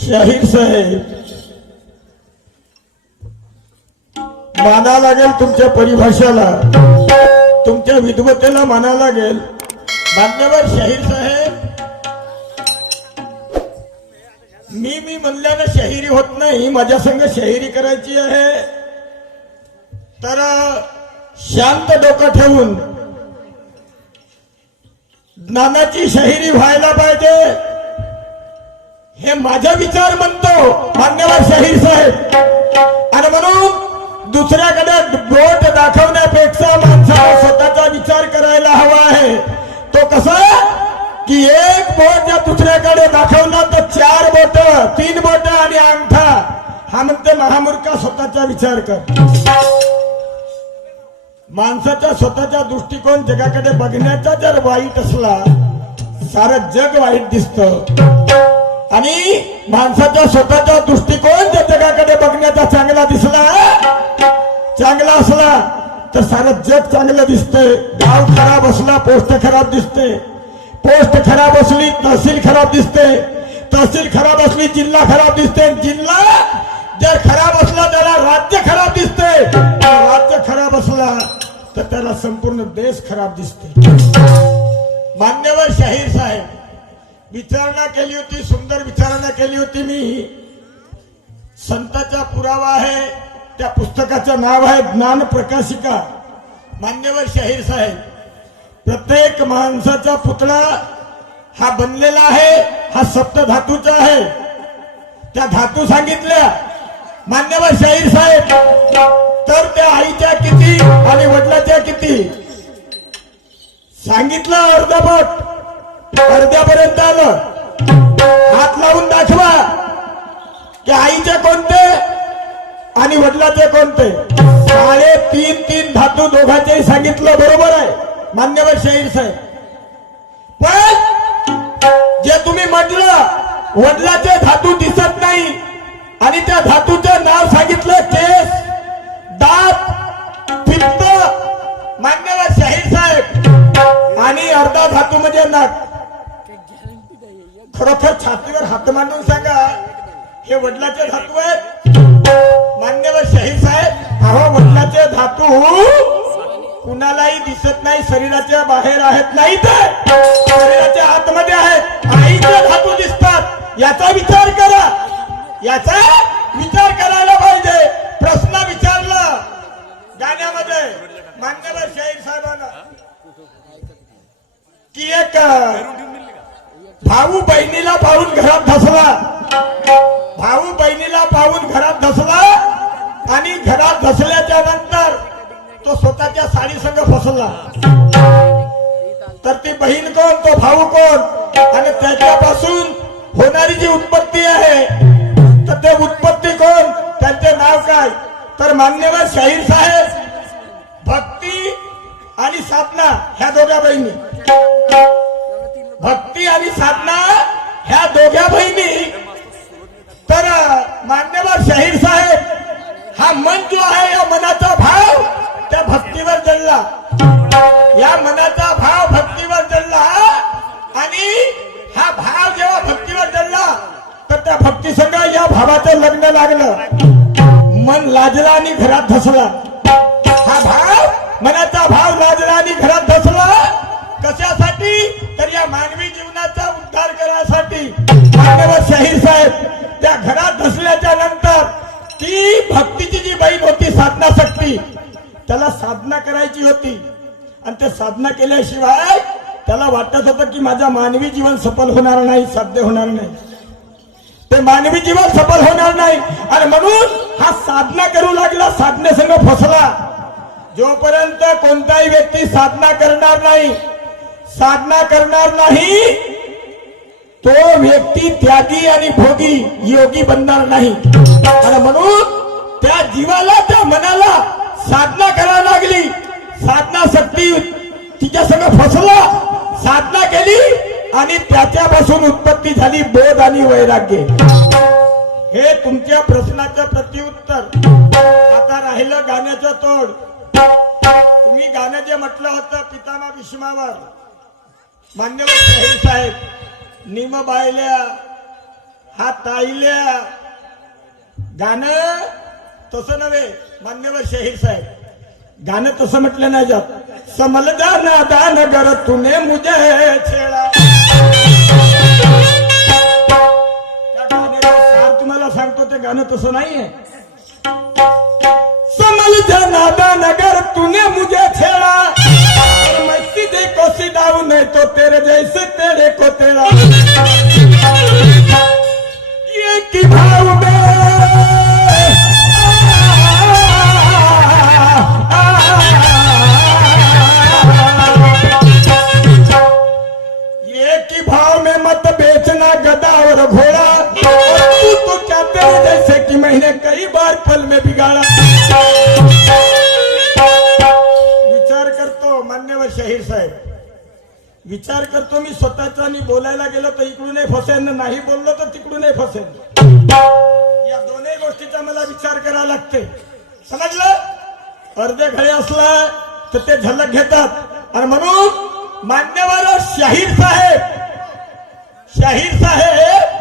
शाहीर साहेब माना लागेल तुमच्या परिभाषाला तुमच्या विद्वतेला माना लागेल. मान्यवर शाहीर साहेब मी मी म्हणल्यानं शाहिरी होत नाही माझ्या संग शाहिरी करायची आहे. तर शांत डोकं ठेवून ज्ञानाची शाहिरी व्हायला पाहिजे. हे माझा विचार म्हणतो मान्यवर शाहीर साहेब. आणि म्हणून दुसऱ्याकडे बोट दाखवण्यापेक्षा माणसाला स्वतःचा विचार करायला हवा आहे. तो कसा? की एक बोट जर दुसऱ्याकडे दाखवला तर चार बोट तीन बोट आणि अंगठा. हा म्हणते महामूर्खा स्वतःचा विचार कर. माणसाचा स्वतःचा दृष्टिकोन जगाकडे बघण्याचा जर वाईट असला सारं जग वाईट दिसतं. आणि माणसाचा स्वतःचा दृष्टिकोन जर जगाकडे बघण्याचा चांगला दिसला चांगला असला तर सारं जग चांगलं दिसतंय. गाव खराब असला पोस्ट खराब दिसते. पोस्ट खराब असली तहसील खराब दिसते. तहसील खराब असली जिल्हा खराब दिसते. जिल्हा जर खराब असला त्याला राज्य खराब दिसते. राज्य खराब असला तर त्याला संपूर्ण देश खराब दिसते. मान्यवर शाहीर साहेब विचारणा केली होती सुंदर विचारणा केली होती मी. संताचा पुरावा आहे त्या पुस्तकाचं नाव आहे ज्ञान प्रकाशिका. मान्यवर शाहीर साहेब प्रत्येक माणसाचा पुतळा हा बनलेला आहे हा सप्त धातूचा आहे. त्या धातू सांगितल्या मान्यवर शाहीर साहेब तर त्या आईच्या किती आणि वडिलाच्या किती? सांगितलं अर्धपट. अर्ध्यापर्यंत आलं. हात लावून दाखवा की आईचे कोणते आणि वडिलाचे कोणते. साडे तीन तीन धातू दोघांचेही सांगितलं बरोबर आहे. मान्यवर शहीर साहेब. पण जे तुम्ही म्हटलं वडिलाचे धातू दिसत नाही आणि त्या धातूचं नाव सांगितलं केस दात पित्त मान्यवर शाहीर साहेब. आणि अर्धा धातू म्हणजे नाक. खरोखर छातीवर हात मांडून सांगा. हे वडिलाचे धातू आहेत. मान्यवर शाहीर साहेब अहो वडिलाचे धातू कुणालाही दिसत नाही शरीराच्या बाहेर आहेत नाही तर शरीराच्या आतमध्ये आहेत. आईचे धातू दिसतात. याचा विचार करा. याचा विचार करायला पाहिजे. प्रश्न विचारला. गाण्यामध्ये मान्यवर शाहीर साहेबांना. की एक भाऊ बहिणीला पाहून घरात धसला. भाऊ बहिणीला पाहून घरात धसला आणि घरात धसल्याच्या नंतर तो स्वतःच्या साडीसंग फसला. तर ती बहीण कोण तो भाऊ कोण? आणि त्याच्यापासून होणारी जी उत्पत्ती आहे तर ते उत्पत्ती कोण? त्यांचे नाव काय? तर मान्यवर शाहीर साहेब भक्ती आणि साधना ह्या दोघ्या बहिणी. भक्ती आणि साधना ह्या दोघ्या बहिणी. तर मान्यवर शाहीर साहेब हा मन जो आहे या मनाचा भाव त्या भक्तीवर जडला. या मनाचा भाव भक्तीवर जडला आणि हा भाव जेव्हा भक्तीवर जडला तर त्या भक्ती संग या भावाचं लग्न लागलं. मन लाजला आणि घरात धसला. हा भाव मनाचा भाव लाजला आणि घरात धसला. कशासाठी? या मानवी जीवनाचा उद्धार करण्यासाठी शाहीर साहेब त्या घरात धसल्याच्या नंतर ती भक्तीची जी बहीण होती साधना शक्ती त्याला साधना करायची होती. आणि ते साधना केल्याशिवाय त्याला वाटत होतं की माझा मानवी जीवन सफल होणार नाही साध्य होणार नाही. ते मानवी जीवन सफल होणार नाही. आणि म्हणून हा साधना करू लागला साधनेसंग फसला. जोपर्यंत कोणताही व्यक्ती साधना करणार नाही साधना करणार नाही तो व्यक्ती त्यागी आणि भोगी योगी बनणार नाही. आणि म्हणून त्या जीवाला त्या मनाला साधना करायला लागली. साधना शक्ती तिच्या संग फसला. साधना केली आणि त्याच्यापासून उत्पत्ती झाली बोध आणि वैराग्य. हे तुमच्या प्रश्नाचं प्रत्युत्तर. आता राहिलं गाण्याचं तोड. तुम्ही गाणं जे म्हटलं होतं पितामा भीष्मावर मान्यवर शाहीर साहेब निम बायल्या हा ताईल्या गाणं तसं नव्हे मान्यवर शहीर साहेब. गाणं तसं म्हटलं नाही जात. समल जाना दान गर तुने मुझे छेडा तुम्हाला सांगतो ते गाणं तसं नाहीये. समल जाना दान गर तूने मुझे छेड़ा. असेल. या दोन्ही गोष्टीचा मला विचार करावा लागते. समजलं? अर्धे घरे असला तर ते झलक घेतात. आणि म्हणून मान्यवर शाहीर साहेब शाहीर साहेब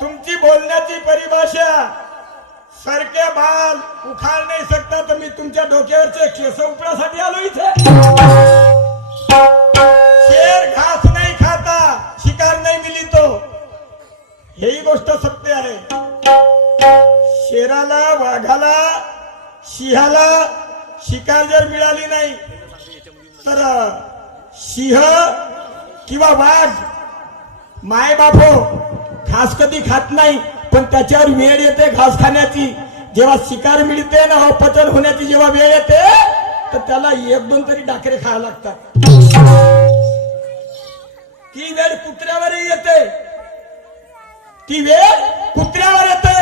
तुमची बोलण्याची परिभाषा सारखे बाल उखाड नाही सकता तर मी तुमच्या डोक्यावरचे केस उपण्यासाठी आलो इथे. हेही गोष्ट सत्य आहे. शेराला वाघाला सिंहाला शिकार जर मिळाली नाही तर सिंह किंवा वाघ माय बापो घास कधी खात नाही पण त्याच्यावर वेळ येते घास खाण्याची. जेव्हा शिकार मिळते ना अपचन होण्याची जेव्हा वेळ येते तर त्याला एक दोन तरी डाकरे खायला लागतात. ती वेळ कुत्र्यावरही येते. ती वेळ कुत्र्यावर येते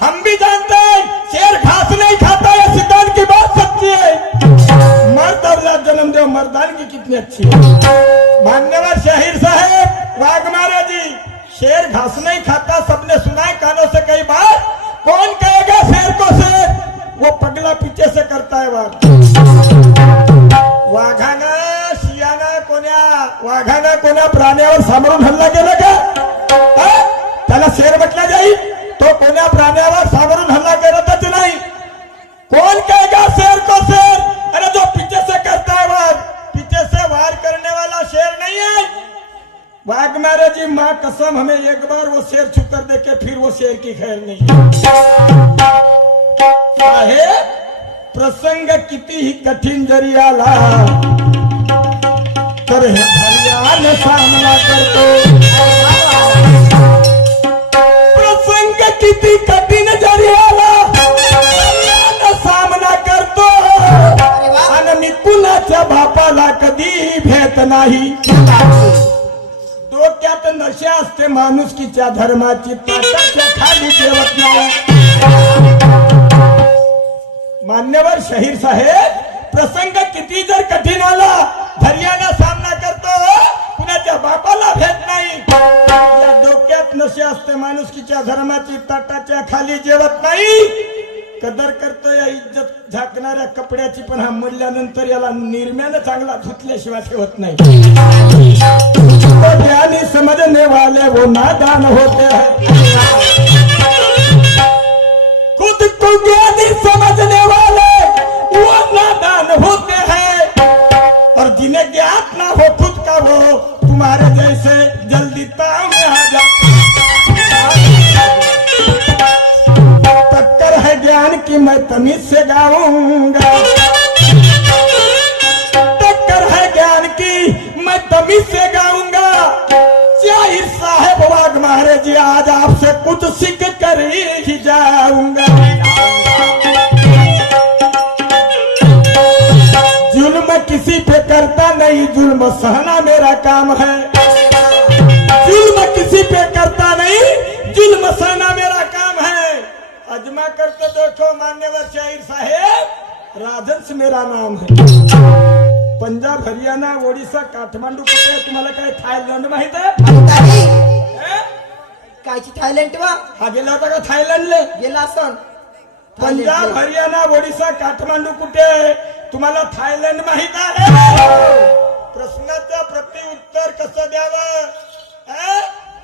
हम भी जानते हैं शेर घास नहीं खाता है सिद्धांत की बात सच्ची है मर्द औलाद जन्म दो मर्दानगी कितनी अच्छी है मान्यवर शाहिर साहेब वाघ महाराज. जी शेर घास नहीं खाता प्रसंग कितीही कठीण जरी आला तर हे धैर्याने सामना करतो. प्रसंग किती कठीण जरी आला सामना करतो. आणि मी कुणाच्या बापाला कधी भेट नाही. डोक्यात नशा असते माणुसकीच्या धर्माची ताटाच्या खाली जेवत नाही. मान्यवर शहीर साहेब प्रसंग किती जर कठीण आला धैर्यानं सामना करतो कुणाच्या बापाला भेट नाही. या डोक्यात नशे असते माणुसकीच्या धर्माची ताटाच्या खाली जेवत नाही. कदर करतो या इज्जत झाकणाऱ्या कपड्याची पण हा मरल्यानंतर याला निर्म्यानं चांगला धुतल्याशिवाय ठेवत नाही. ज्ञानी समझने वाले वो नादान होते. हैं मैं तमीज से गाऊँगा। टक्कर है ज्ञान की, मैं तमीज से गाऊँगा। ज़ाहिर साहेब वाघ महाराज जी आज आपसे कुछ सीख कर ही जाऊँगा। जुल्म किसी पे करता नहीं, जुल्म सहना मेरा काम है। करके देखो मान्यवर शाहिर साहेब. राजंस मेरा नाम है. पंजाब हरियाणा ओडिशा काठमांडू कुठे? तुम्हाला काय थायलंड माहीत आहे? कायची थायलंड वा? हा गेला होता का थायलंडले गेला असन. पंजाब हरियाणा ओडिशा काठमांडू कुठे आहे? तुम्हाला थायलंड माहीत आहे? प्रश्नाचं प्रत्युत्तर कसं द्यावं?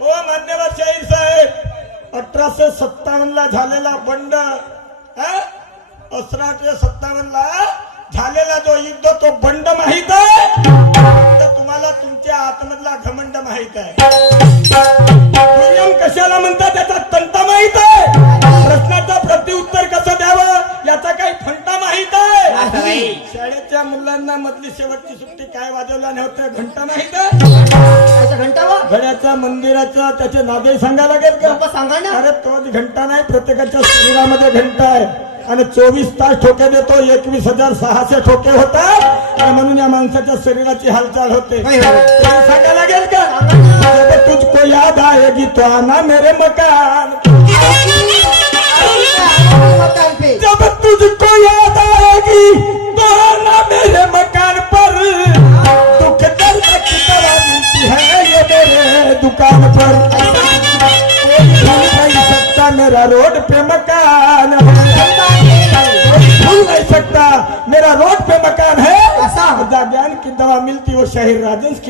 हो मान्यवर शाहीर साहेब. अठराशे सत्तावन्न ला झालेला बंड अठराशे सत्तावन्न ला झालेला जो युद्ध तो बंड माहीत आहे? तर तुम्हाला तुमच्या आतमधला घमंड माहीत आहे. कशाला म्हणतात? त्याचा तंटा माहीत आहे. प्रश्नाचं प्रत्युत्तर कसं द्यावं? याचा काही फंटा माहीत आहे. शाळेच्या मुलांना मधली शेवटची सुट्टी काय वाजवला नव्हतं घंटा माहीत आहे? घंटा मंदिराचा त्याचे नादे सांगा लागेल का सांगा ना अरे तोच घंटा नाही प्रत्येकाच्या शरीरामध्ये घंटा आहे आणि चोवीस तास ठोके देतो एकवीस हजार सहाशे ठोके होतात आणि म्हणून या माणसाच्या शरीराची हालचाल होते सांगा लागेल का तुझको याद आएगी तो आना मेरे मकान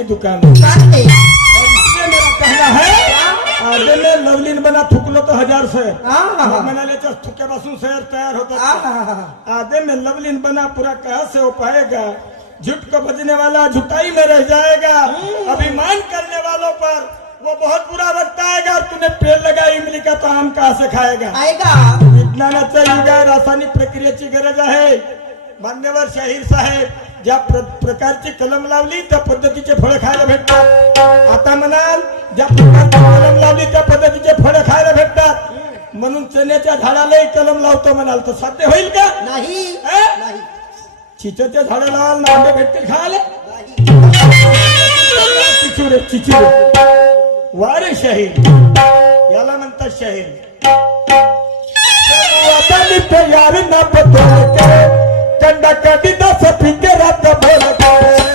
की दुकान है। दुकान पे और इसलिए मेरा कहना है। आधे में लवलीन बना थुकलो तो हज़ार से। हाँ। म्हणाल्याच्या थुक्यापासून शहर तयार होतात आहा. आधे में लवलीन बना पूरा कहा से हो पाएगा? झूठ को बजने वाला झुटाई में रह जाएगा। अभिमान करने वालों पर वो बहुत बुरा वक्त आएगा और तूने पेड़ लगा इमली का तो आम कहा से खाएगा? आएगा। विज्ञानाचा युग आहे रासायनिक प्रक्रियेची गरज आहे मान्यवर शाहीर साहेब ज्या प्र- प्रकारची कलम लावली त्या पद्धतीचे फळं खायला भेटतात. आता म्हणाल ज्या प्रकारची कलम लावली त्या पद्धतीचे फळं खायला भेटतात. म्हणून चण्याच्या झाडालाही कलम लावतो म्हणाल तर साध्य होईल का? नाही. चिचोच्या झाडं लावाल ना आंबे भेटतील खायला? नाही. चिचुरे चिचुरे. वारे शाहीर याला म्हणतात शाहीर वतन पे यार न बदल के कंडा कडी दस फिके रात भर के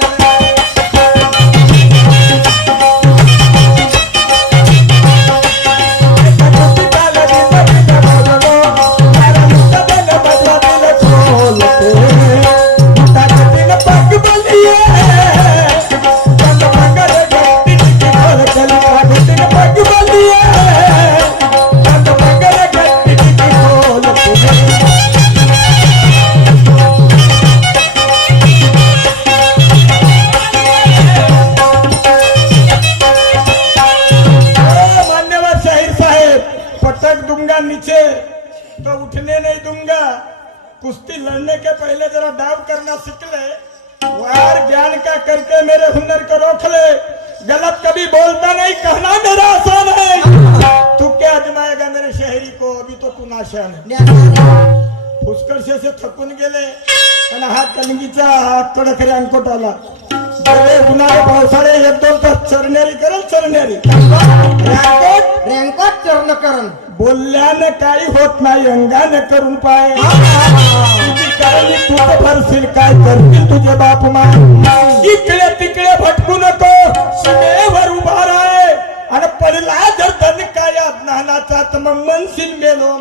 रँकॉट चरण करण बोलल्यानं काही होत नाही अंगाने करून पाय. तुझी कारणी भरशील काय करतील तुझे बाप माय? इकडे तिकडे भटकू नको सीमेवर उभा राय. आणि पडला जर धन काय ज्ञानाचा तर मग म्हणशील मेलो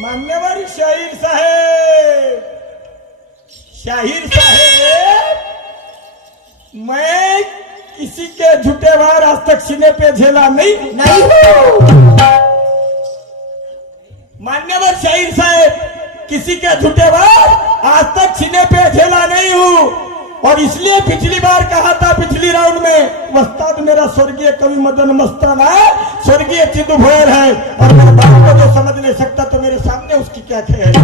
मान्यवर शाहीर साहेब. शाहीर साहेब मैं किसी के झूठे वार आज तक सीने पे झेला नहीं। नाही। हो. मान्यवर शहीद साहेब किसी के झूठे वार आज तक सीने पे झेला नहीं हूँ। और इसलिए पिछली बार कहा था पिछली राउंड में वस्ताद मेरा स्वर्गीय कवि मदन मस्तान है स्वर्गीय चिदु भोयर है। और मेरे बाप को जो समझ नहीं सकता तो मेरे सामने उसकी क्या खेल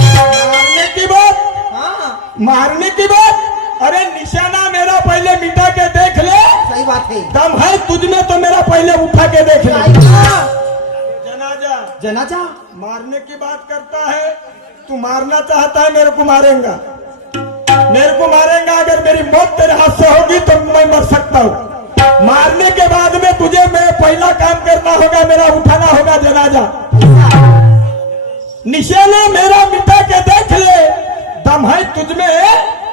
मारने की बात हाँ। मारने की बात अरे निशाना मेरा पहले मिटा के देख ले। सही बात है। दम है तुझ में तो मेरा पहले उठा के देख ले। जनाजा। जनाजा। मारने की बात करता है तू मारना चाहता है मेरे को मारेगा। मेरे को मारेगा अगर मेरी मौत तेरे हाथ से होगी तो मैं मर सकता हूँ। मारने के बाद में तुझे मैं पहला काम करना होगा मेरा उठाना होगा जनाजा। निशाना मेरा मिटा के देख ले। दम है तुझ में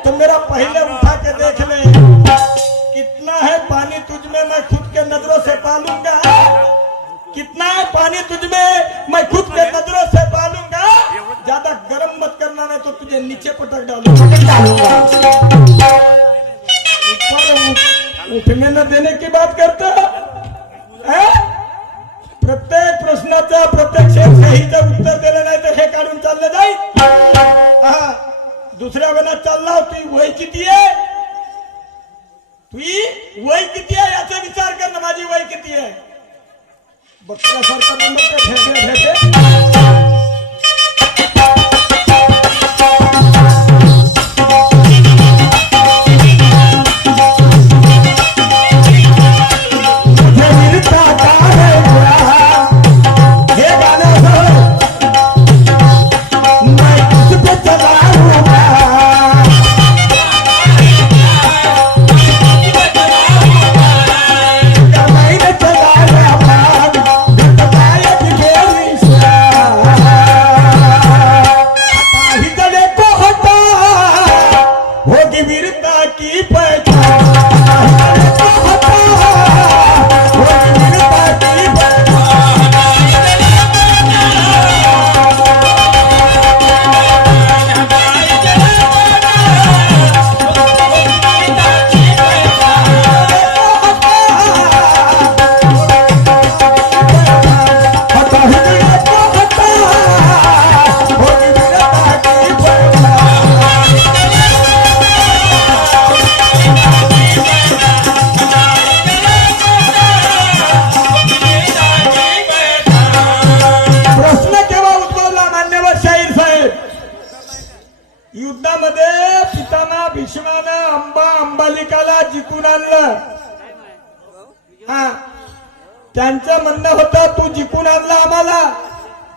तो मेरा पहले उठा के देख ले। कितना है पानी तुझ में मैं खुद के नज़रों से पालूँगा। कितना है पानी तुझ में मैं खुद के नज़रों से पालूँगा। ज़्यादा गर्म मत करना नहीं तो तुझे नीचे पटक डालूँगा। उठने न देने की बात करता। प्रत्येक प्रश्नाचं प्रत्येक सहीचं उत्तर दिलं नाही तर हे काढून चाललं जाईल हा. दुसऱ्या वेळेला चालला तुझी वय किती आहे? तुझी वय किती आहे याचा विचार कर ना माझी वय किती आहे? बघण्यासारखं नंबर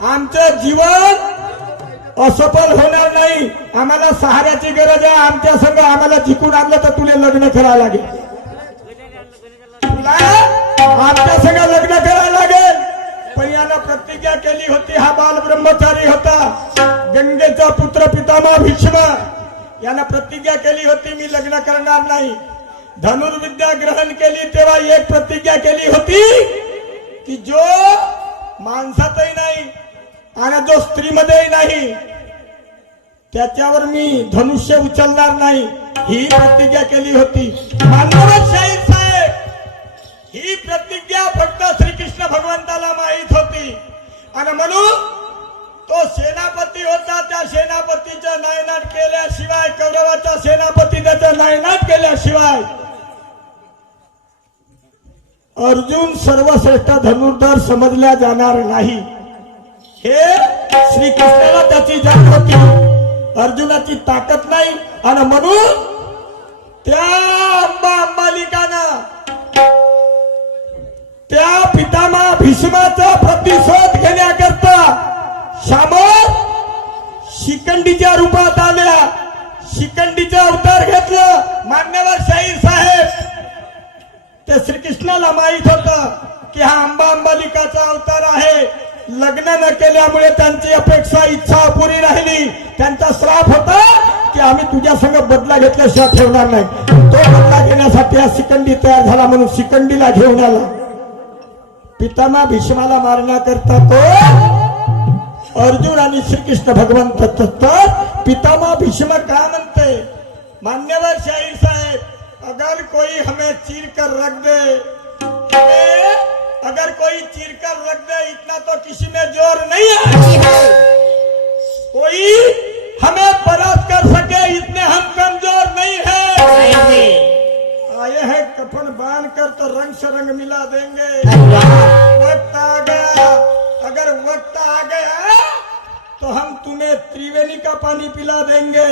आमचं जीवन असफल होणार नाही. आम्हाला सहाऱ्याची गरज आहे. आमच्या संघ आम्हाला जिंकून आणलं तर तुला लग्न करावं लागेल. तुला आमच्या संग लग्न करावं लागेल. पण प्रतिज्ञा केली होती. हा बाल ब्रह्मचारी होता. गंगेचा पुत्र पितामा भीष्म. यानं प्रतिज्ञा केली होती मी लग्न करणार नाही. धनुर्विद्या ग्रहण केली तेव्हा एक प्रतिज्ञा केली होती की जो माणसातही नाही आणि जो स्त्रीमध्येही नाही त्याच्यावर मी धनुष्य उचलणार नाही. ही प्रतिज्ञा केली होती. शाहीर साहेब ही प्रतिज्ञा फक्त श्रीकृष्ण भगवंताला माहीत होती. आणि म्हणून तो सेनापती होता त्या सेनापतीचं नायनाट केल्याशिवाय कौरवाचा सेनापती त्याचं नायनाट केल्याशिवाय अर्जुन सर्वश्रेष्ठ धनुर्धर समजल्या जाणार नाही. हे श्रीकृष्णाला त्याची जाण होती अर्जुनाची ताकद नाही आणि म्हणून त्या अंबा अंबालिकानं त्या पितामा भीष्माचा प्रतिशोध घेण्याकरता श्यामळ शिकंडीच्या रूपात आल्या. शिकंडीचा अवतार घेतलं. मान्यवर शाहीर साहेब. ते श्रीकृष्णाला माहीत होत की हा अंबा अंबालिकाचा अवतार आहे. लग्न न केल्यामुळे त्यांची अपेक्षा इच्छा अपुरी राहिली. त्यांचा श्राप होता की आम्ही तुझ्या संग बदला घेतल्याशिवाय ठेवणार नाही. तो बदला घेण्यासाठी हा सिकंडी तयार झाला म्हणून सिकंडीला घेऊन आला. पितामा भीष्माला मारण्याकरता तो अर्जुन आणि श्रीकृष्ण भगवंत तर पितामा भीष्म का म्हणते? मान्यवर शाहीर साहेब अगर कोई हमें चीर कर रख दे. हमें अगर कोई चीर कर रख दे, इतना तो किसी में ज़ोर नहीं है। कोई हमें परास्त कर सके इतने हम कमज़ोर नहीं है। आए हैं कफन बाँध कर तो रंग से रंग मिला देंगे। वक्त आ गया। अगर वक्त आ गया तो हम तुम्हें त्रिवेणी का पानी पिला देंगे।